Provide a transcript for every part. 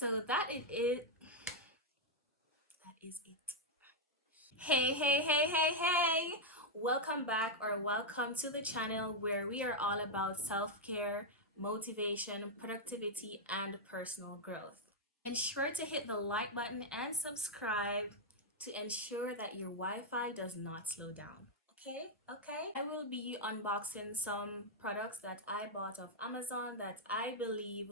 So that is it. That is it. Hey, hey, hey, hey, hey! Welcome back or welcome to the channel where we are all about self care, motivation, productivity, and personal growth. Ensure to hit the like button and subscribe to ensure that your Wi Fi does not slow down. Okay, okay. I will be unboxing some products that I bought off Amazon that I believe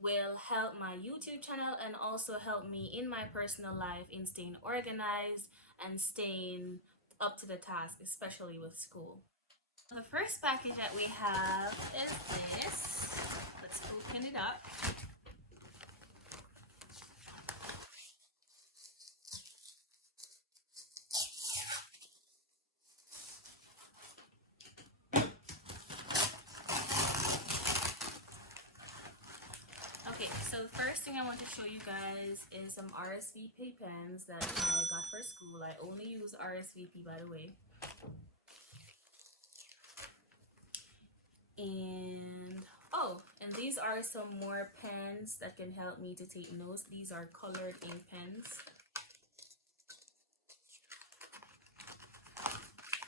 will help my YouTube channel and also help me in my personal life in staying organized and staying up to the task, especially with school. The first package that we have is this. Let's open it up. Okay, so the first thing I want to show you guys is some RSVP pens that I got for school. I only use RSVP, by the way. And these are some more pens that can help me to take notes. These are colored ink pens.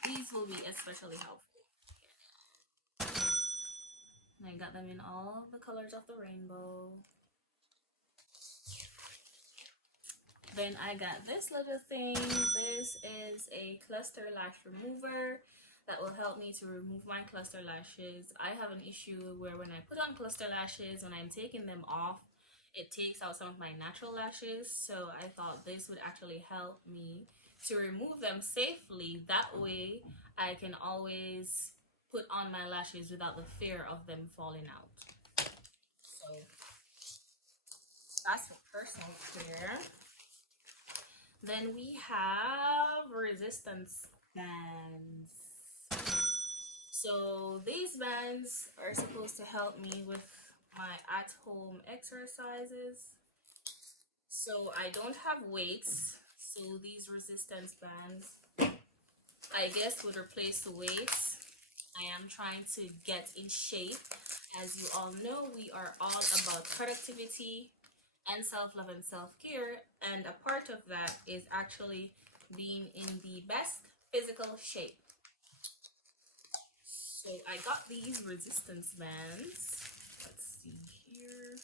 These will be especially helpful. And I got them in all the colors of the rainbow. Then I got this little thing. This is a cluster lash remover that will help me to remove my cluster lashes. I have an issue where when I put on cluster lashes, when I'm taking them off, it takes out some of my natural lashes. So I thought this would actually help me to remove them safely. That way I can always put on my lashes without the fear of them falling out. So that's for personal care. Then we have resistance bands. So these bands are supposed to help me with my at-home exercises. So I don't have weights, so these resistance bands, I guess, would replace the weights. I am trying to get in shape. As you all know, we are all about productivity and self-love and self-care, and a part of that is actually being in the best physical shape. So I got these resistance bands. Let's see here.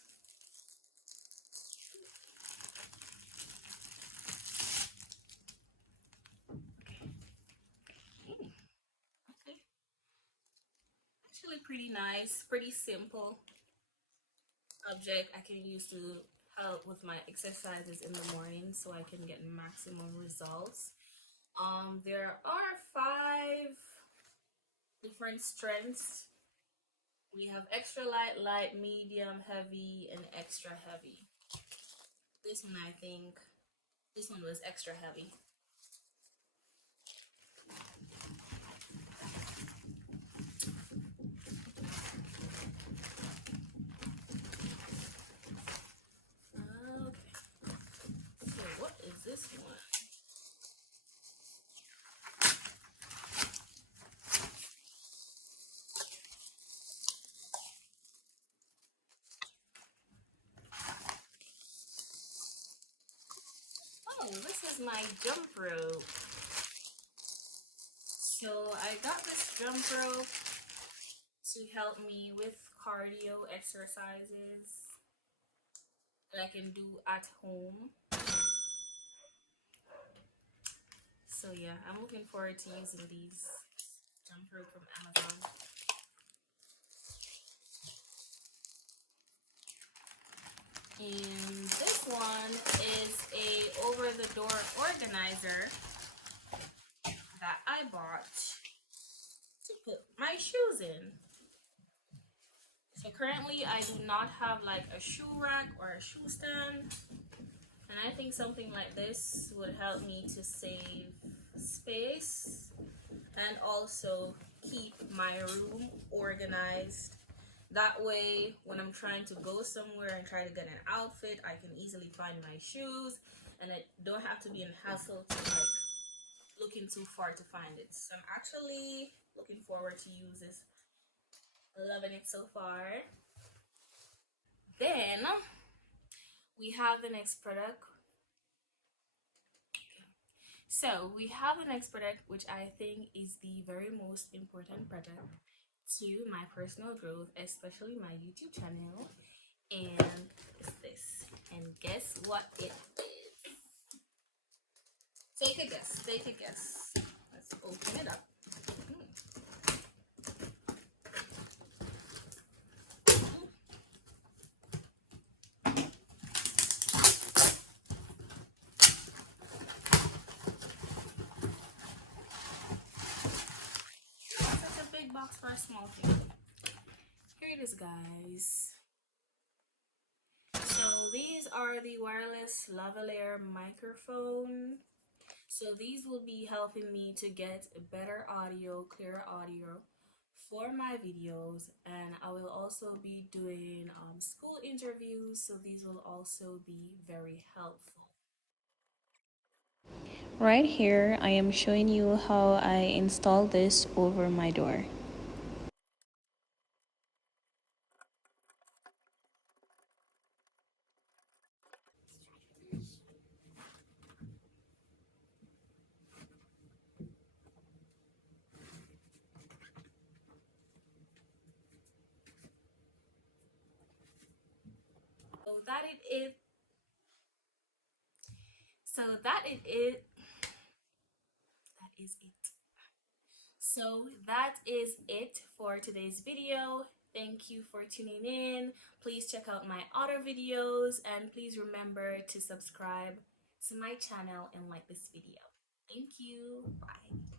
Okay. Actually pretty nice, pretty simple object I can use to help with my exercises in the morning so I can get maximum results. There are 5 different strengths. We have extra light, light, medium, heavy, and extra heavy. This one, I think, this one was extra heavy. Okay, so what is this one? Oh, this is my jump rope. So I got this jump rope to help me with cardio exercises that I can do at home. So yeah, I'm looking forward to using these jump rope from Amazon. And this one is a over-the-door organizer that I bought to put my shoes in. So currently I do not have like a shoe rack or a shoe stand, and I think something like this would help me to save space and also keep my room organized. That way, when I'm trying to go somewhere and try to get an outfit, I can easily find my shoes, and I don't have to be in hassle to like looking too far to find it. So I'm actually looking forward to use this. Loving it so far. Then we we have the next product. So we have the next product, which I think is the very most important product to my personal growth, especially my YouTube channel. And it's this. And guess what it is? Take a guess. Take a guess. Let's open it up. Such a big box for a small thing. Here it is, guys. So these are the wireless lavalier microphone. So these will be helping me to get better audio, clearer audio for my videos, and I will also be doing school interviews, so these will also be very helpful. Right here, I am showing you how I install this over my door. So that it is. So that it is. That is it. So that is it for today's video. Thank you for tuning in. Please check out my other videos and please remember to subscribe to my channel and like this video. Thank you. Bye.